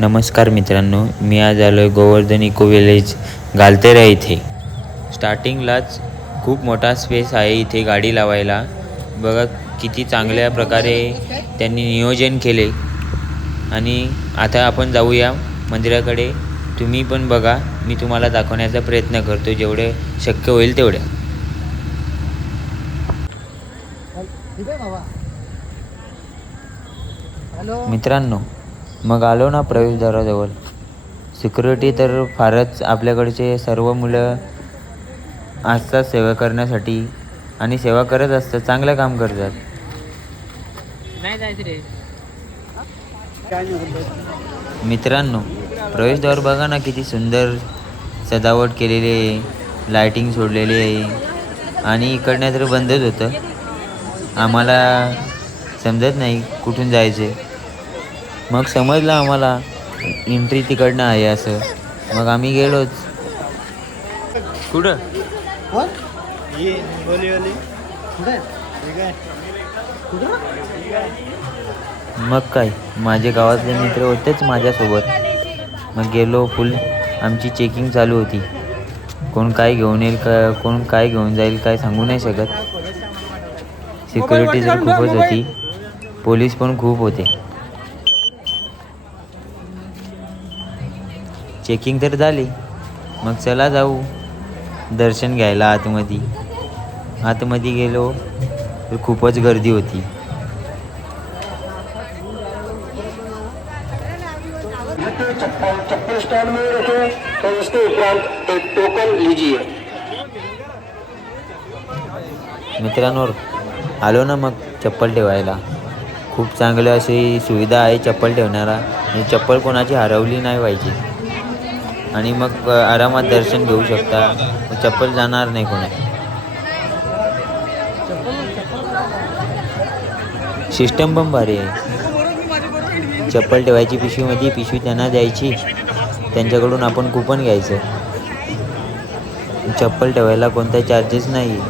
नमस्कार मित्रांनो मी आज आलो आहे गोवर्धन इको विलेज गालतेरा इथे. स्टार्टिंगलाच खूप मोठा स्पेस आहे इथे गाडी लावायला. बघा किती चांगल्या प्रकारे त्यांनी नियोजन केले. आणि आता आपण जाऊया मंदिराकडे. तुम्ही पण बघा मी तुम्हाला दाखवण्याचा प्रयत्न करतो जेवढे शक्य होईल तेवढे. हॅलो. मित्रांनो मग आलो ना प्रवेशद्वाराजवळ. सिक्युरिटी तर फारच आपल्याकडचे सर्व मुलं असतात सेवा करण्यासाठी आणि सेवा करत असतात चांगलं काम करतात. मित्रांनो प्रवेशद्वार बघा ना किती सुंदर सजावट केलेली आहे लायटिंग सोडलेली आहे आणि इकडनं तर बंदच होतं. आम्हाला समजत नाही कुठून जायचे मग समजलं आम्हाला एंट्री तिकडनं आहे असं. मग आम्ही गेलोच. कुठं? मग काय? माझे गावातले मित्र होतेच माझ्यासोबत. मग गेलो फुल. आमची चेकिंग चालू होती. कोण काय घेऊन येईल का कोण काय घेऊन जाईल काय सांगू नाही शकत. सिक्युरिटी तर खूपच होती. पोलीस पण खूप होते. चेकिंग तर झाली. मग चला जाऊ. दर्शन घ्यायला आतमध्ये. आतमध्ये गेलो तर खूपच गर्दी होती. मित्रांनो आलो ना मग चप्पल ठेवायला. खूप चांगलं अशी सुविधा आहे चप्पल ठेवणारा. आणि चप्पल कोणाची हरवली नाही पाहिजे. आणि मग आरामात दर्शन घेऊ शकता. चप्पल जाणार नाही कोणा. सिस्टम पण भारी आहे. चप्पल ठेवायची पिशवीमध्ये पिशवी त्यांना द्यायची. त्यांच्याकडून आपण कुपन घ्यायचं. चप्पल ठेवायला कोणता चार्जेस नाही.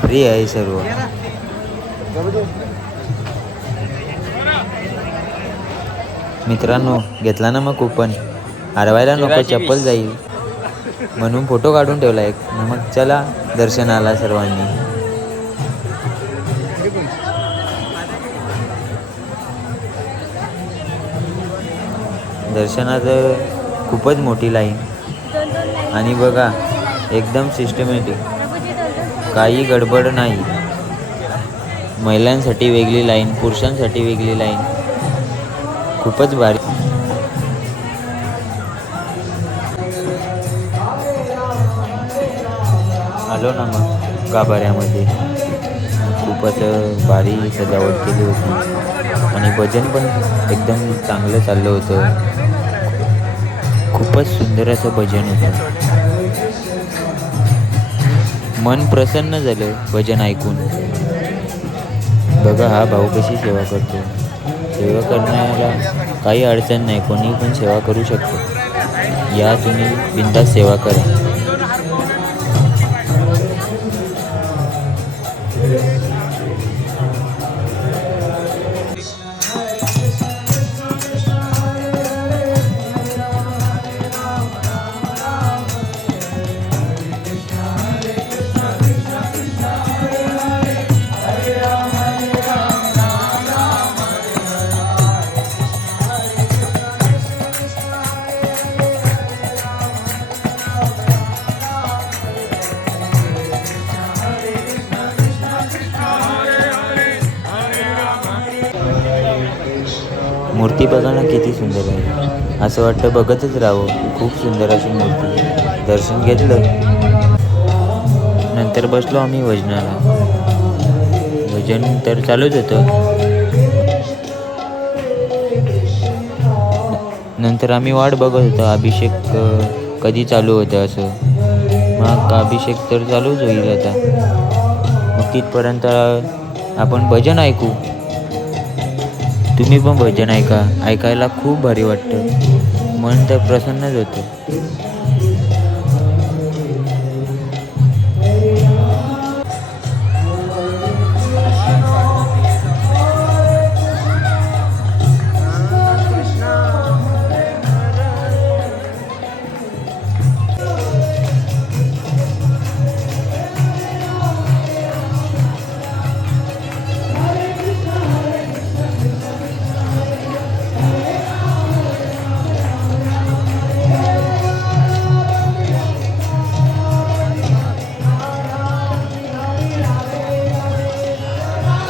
फ्री आहे सर्व. मित्रांनो घेतला ना मग कुपन हरवायला नको चप्पल जाईल. म्हणून फोटो काढून ठेवला एक. मग चला दर्शनाला सर्वांनी. दर्शनात खूपच मोठी लाईन. आणि बघा एकदम सिस्टमॅटिक काही गडबड नाही. महिलांसाठी वेगळी लाईन पुरुषांसाठी वेगळी लाईन. खूपच भारी. आलो ना मग गाभाऱ्यामध्ये. खूपच भारी सजावट केली होती. आणि भजन पण एकदम चांगलं चाललं होतं. खूपच सुंदर असं भजन होतं. मन प्रसन्न झालं भजन ऐकून. बघा हा भाऊ कशी सेवा करतो. सेवा करण्याला काही अडचण नाही कोणी पण सेवा करू शकतो. या तुम्ही बिंदास सेवा करा. सुंदर आहे. असं वाटतं बघतच राहावं. खूप सुंदर अशी मूर्ती. दर्शन घेतलं. नंतर बसलो आम्ही भजनाला भजन तर चालूच होतं. नंतर आम्ही वाट बघत होतो. अभिषेक कधी चालू होतं असं. मग अभिषेक तर चालूच होईल आता. मग तिथपर्यंत आपण भजन ऐकू. तुम्ही पण भजन ऐका. ऐकायला खूप भारी वाटतं. मन तर प्रसन्नच होतं.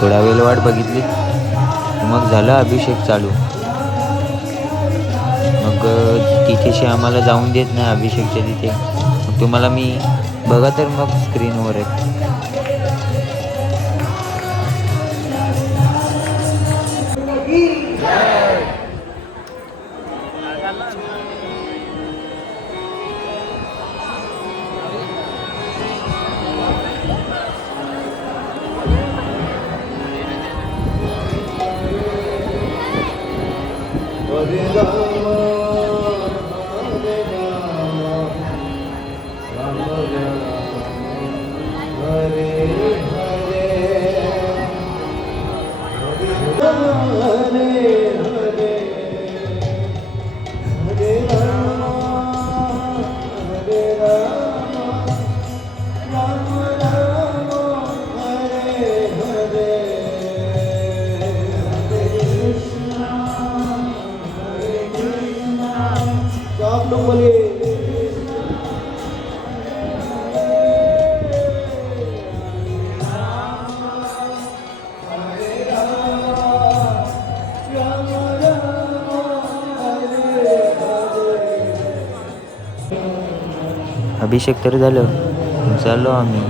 थोडा वेळ वाट बघितली. मग झालं अभिषेक चालू. मग तिथेशी आम्हाला जाऊन देत नाही अभिषेकच्या तिथे. मग तुम्हाला मी बघा तर मग स्क्रीनवर आहे अभिषेक तर झालं चाललो आम्ही.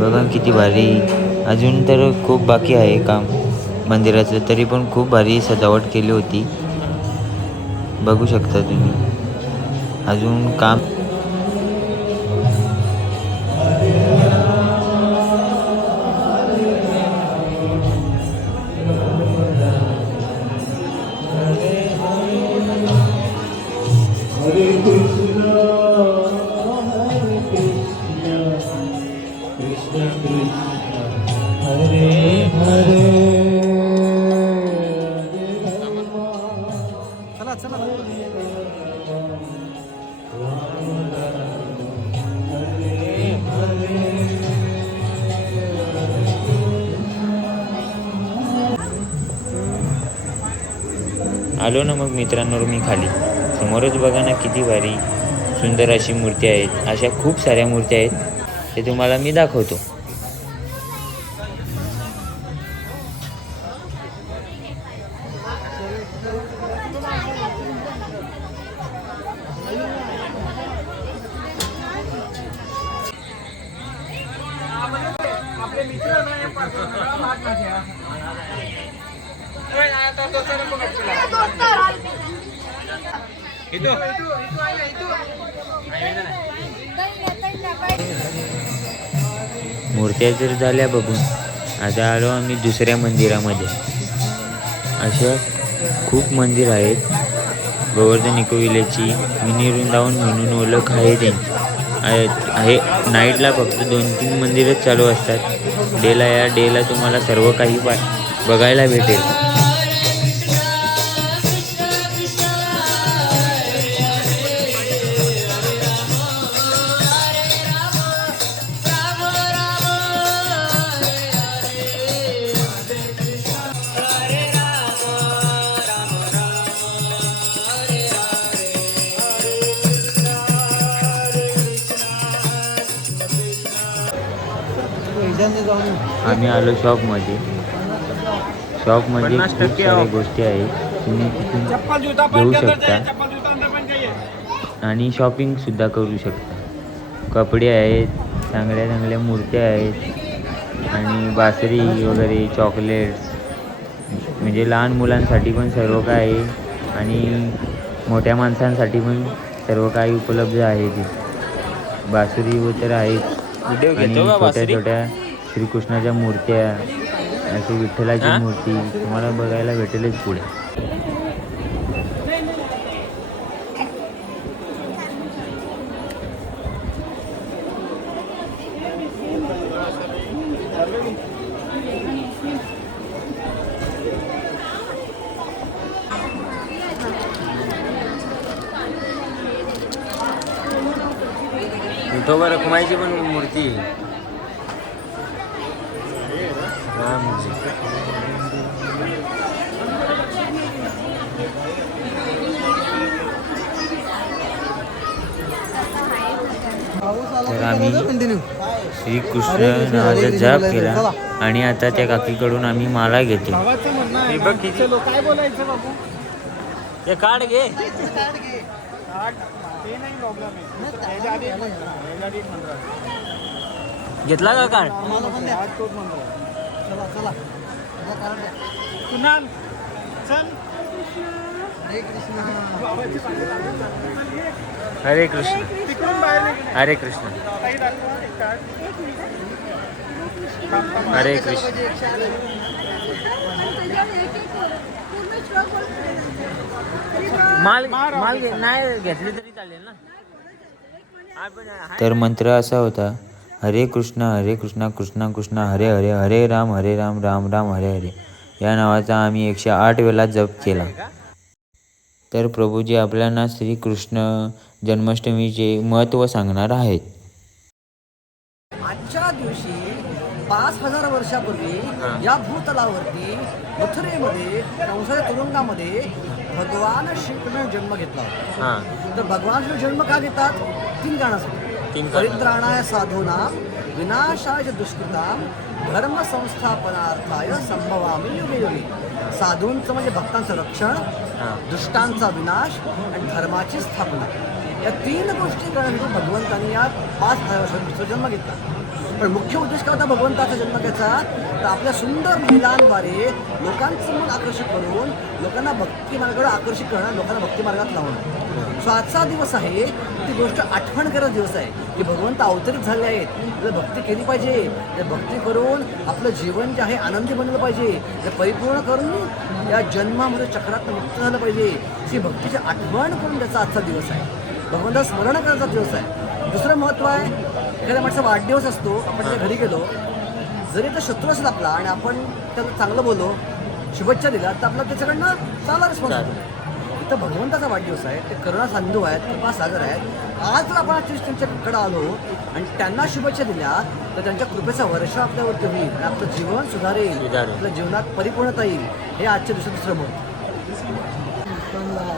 बघा किती भारी. अजून तर खूप बाकी आहे काम. मंदिराचं तरी पण खूप भारी सजावट केली होती. बघू शकता तुम्ही. अजून काम आलो ना मग मित्रांनो मी खाली. समोरच बघा ना किती भारी सुंदर अशी मूर्ती आहेत. अशा खूप साऱ्या मूर्त्या आहेत. ते तुम्हाला मी दाखवतो. मूर्त्या जर झाल्या बघून. आता आलो आम्ही दुसऱ्या मंदिरामध्ये. अशा खूप मंदिर आहेत. गोवर्धन इको विलेजची मिनी वृंदावन म्हणून ओळख आहे त्यांची. आहे- नाईटला फक्त दोन तीन मंदिरच चालू असतात. डेला या डेला तुम्हाला सर्व काही बघायला भेटेल. आम्ही आलो शॉपमध्ये. शॉपमध्ये खूप साऱ्या गोष्टी आहेत. तुम्ही तिथून घेऊ शकता. आणि शॉपिंगसुद्धा करू शकता. कपडे आहेत चांगल्या चांगल्या मूर्त्या आहेत. आणि बासरी वगैरे चॉकलेट्स म्हणजे लहान मुलांसाठी पण सर्व काय आहे. आणि मोठ्या माणसांसाठी पण सर्व काही उपलब्ध आहे ते बासुरी व तर आहेत. आणि छोट्या छोट्या श्रीकृष्णाच्या मूर्त्या अशी विठ्ठलाची मूर्ती तुम्हाला बघायला भेटेलच पुढे. विठोबा रखुमाईची पण मूर्ती आहे. रामजी. तर आम्ही श्रीकृष्ण नावाचा जाप केला आणि आता त्या काकीकडून आम्ही माला घेतो हे घे. आहे. घेतला का आहे. कुणाल? चल. हरे कृष्ण. हरे कृष्ण. हरे कृष्ण. माल माल नाही घेतली तरी चालेल ना. तर मंत्र असा होता हरे कृष्ण हरे कृष्ण कृष्ण कृष्ण हरे हरे हरे राम हरे राम राम राम हरे हरे. या नावाचा आम्ही एकशे आठ वेळा जप केला. तर प्रभूजी आपल्याला श्रीकृष्ण जन्माष्टमीचे महत्त्व सांगणार आहेत. आजच्या दिवशी पाच हजार वर्षापूर्वी या भूतलावरती मथुरेमध्ये कंसाच्या तुरुंगामध्ये भगवान श्रीकृष्ण जन्म घेतला होता. हां. तर भगवान श्री जन्म का घेतात? तीन कारणासाठी. परित्राणाय साधूना विनाशाय च दुष्कृताम धर्म संस्थापनार्थाय संभवामी युगे युगे. साधूंचं म्हणजे भक्तांचं रक्षण दुष्टांचा विनाश आणि धर्माची स्थापना. या तीन गोष्टी करण्यासाठी भगवंतांनी या पाच वर्षांचा जन्म घेतला. पण मुख्य उद्देश काय होता? भगवंताचा जन्म घ्यायचा. तर आपल्या सुंदर लिलांद्वारे लोकांचं मन आकर्षित करून लोकांना भक्ती मार्गाकडे आकर्षित करणं लोकांना भक्ती मार्गात लावणं. सो आजचा दिवस आहे ती गोष्ट आठवण करत दिवस आहे. की भगवंत अवतरित झाले आहेत. जर भक्ती केली पाहिजे जर भक्ती करून आपलं जीवन जे आहे आनंदी बनवलं पाहिजे जर परिपूर्ण करून या जन्मामध्ये चक्रात मुक्त झालं पाहिजे ही भक्तीची आठवण करून त्याचा आजचा दिवस आहे. भगवंता स्मरण करायचा दिवस आहे. दुसरं महत्त्व आहे एखाद्या माणसाचा वाढदिवस असतो आपण त्याच्या घरी गेलो जरी तो शत्रू असेल आपला आणि आपण त्याला चांगलं बोललो शुभेच्छा दिल्या तर आपला त्याच्याकडनं चांगला रिस्पॉन्स होतो. इथं भगवंताचा वाढदिवस आहे ते करुणा साधू आहेत कृपा सागर आहेत. आज जर आपण आजच्या त्यांच्याकडे आलो आणि त्यांना शुभेच्छा दिल्या तर त्यांच्या कृपेचा वर्ष आपल्यावरती होईल आणि आपलं जीवन सुधारेल. आपल्या जीवनात परिपूर्णता येईल. हे आजच्या दिवसात दुसरं मत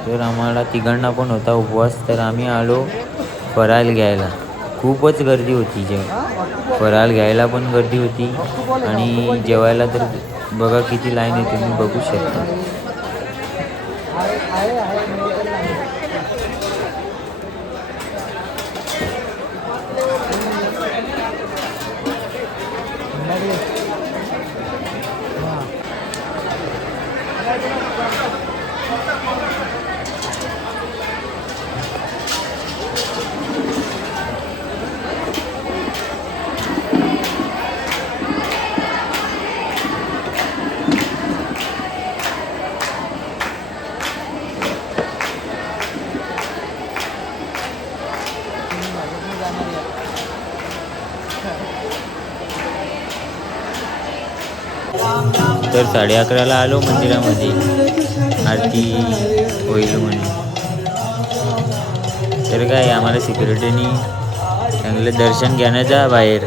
तर आम्हाला तिघांना पण होता उपवास तर आम्ही आलो फराळ घ्यायला. खूपच गर्दी होती जे फराळ घ्यायला पण गर्दी होती आणि जेवायला तर बघा किती लाईन आहे तुम्ही बघू शकता. तर साडे अकराला आलो मंदिरामध्ये. आरती होईल म्हणून तर काय आम्हाला सिक्युरिटीनी चांगलं दर्शन घ्यायला जा बाहेर.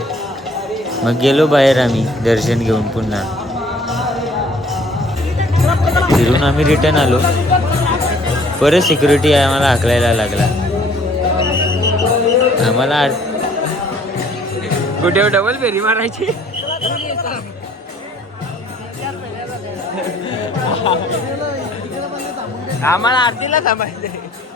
मग गेलो बाहेर आम्ही दर्शन घेऊन पुन्हा. फिरून आम्ही रिटर्न आलो. परत सिक्युरिटी आम्हाला हाकलायला लागला. आम्हाला कुठे हो? डबल फेरी मारायची? आम्हाला आरतीला थांबायचं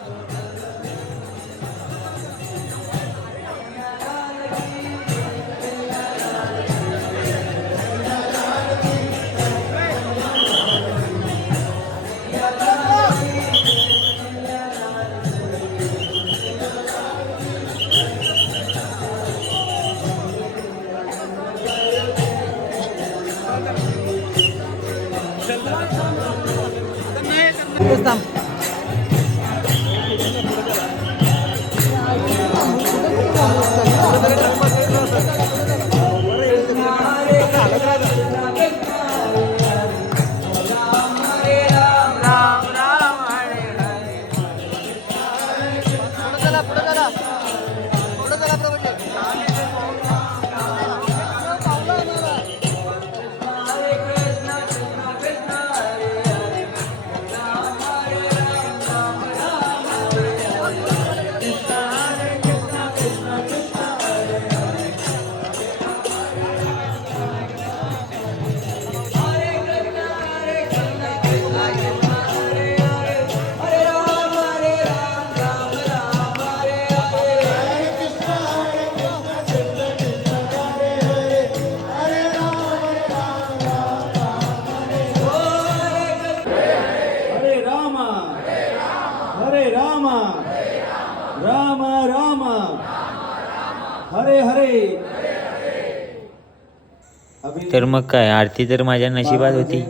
तर मग काय? आरती तर माझ्या नशिबात होती.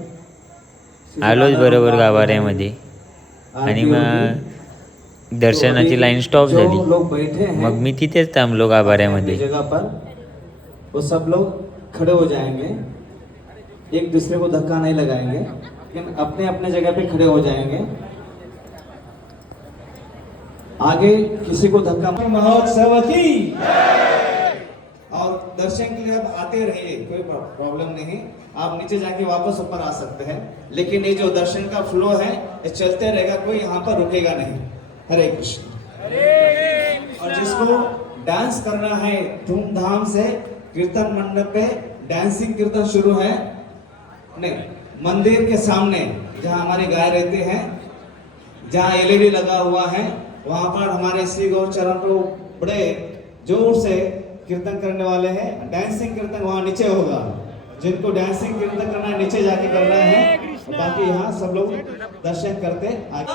आलोच बरोबर गाभाऱ्यामध्ये. आणि मग दर्शनाची लाईन स्टॉप झाली. मग मी तिथेच थांबलो गाभाऱ्यामध्ये. जगह पर. वो सब लोग खड़े हो जाएंगे. एक दूसरे को धक्का नहीं लगाएंगे लेकिन अपने अपने जगह पे खड़े हो जाएंगे. आगे किसी को धक्का महोत्सव की। दर्शन के लिए आप आते रहिए, कोई प्रॉब्लम नहीं। आप नीचे जाके वापस ऊपर आ सकते हैं। लेकिन ये जो दर्शन का फ्लो है, ये चलते रहेगा, कोई यहाँ पर रुकेगा नहीं। हरे कृष्ण। और जिसको डांस करना है, धूमधाम से कीर्तन मंडप पे डांसिंग कीर्तन शुरू है। नहीं, मंदिर के सामने, जहाँ हमारे गाय रहते हैं, जहाँ एलईडी लगा हुआ है, वहाँ पर हमारे श्री गौर चरण को बड़े ज़ोर से कीर्तन करने वाले हैं डांसिंग कीर्तन वहाँ नीचे होगा। जिनको डांसिंग कीर्तन करना है नीचे जाके करना है। बाकी यहाँ सब लोग दर्शन करते आगे।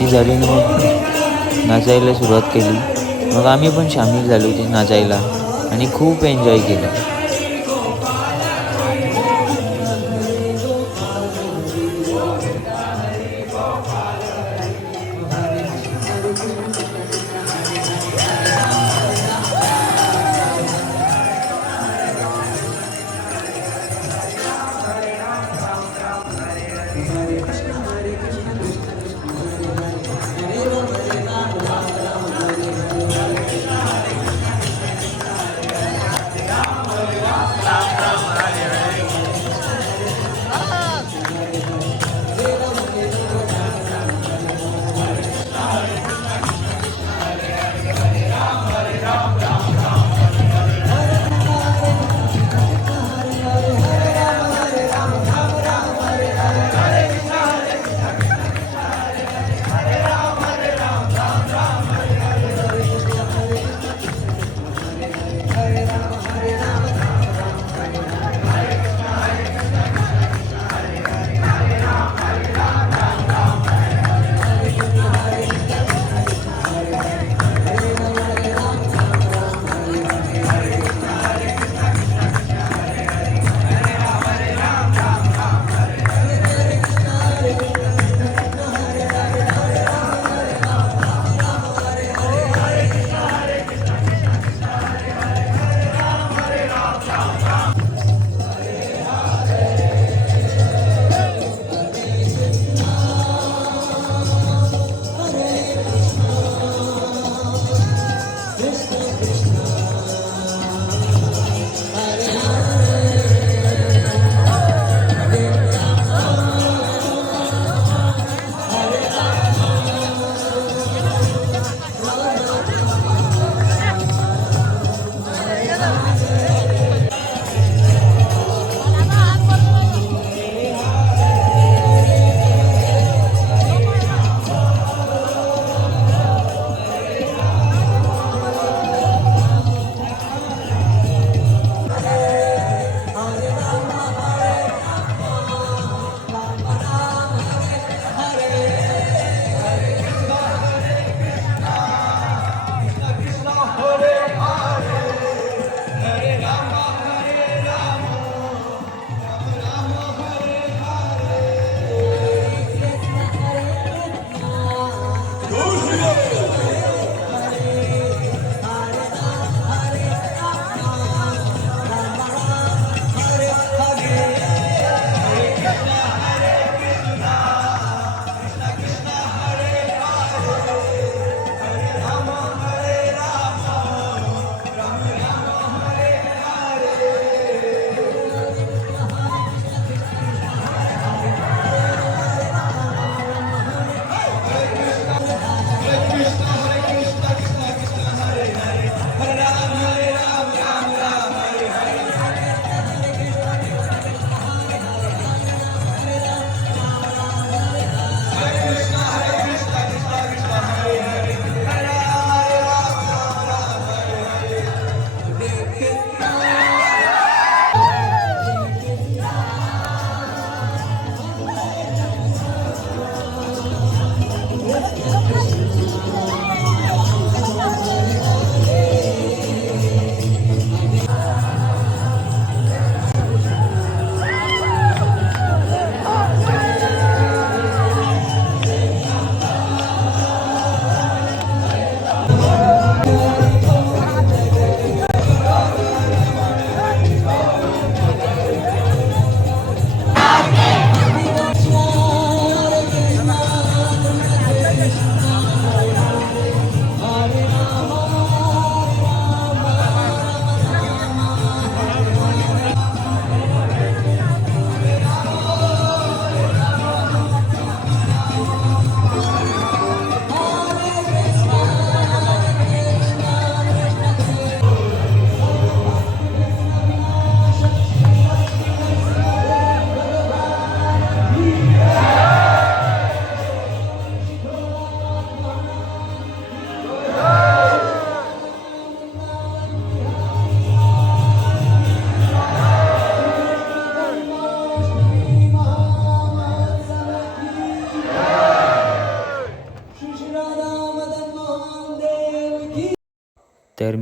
ती झाली ना मग नाचायला सुरुवात केली. मग आम्ही पण सामील झालो ते नाचायला आणि खूप एन्जॉय केलं.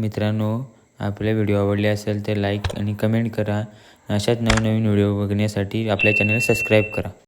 मित्रांनो आपला व्हिडिओ आवडले असेल तर लाईक आणि कमेंट करा. अशाच नवनवीन व्हिडिओ बघण्यासाठी आपल्या चॅनलला सबस्क्राईब करा.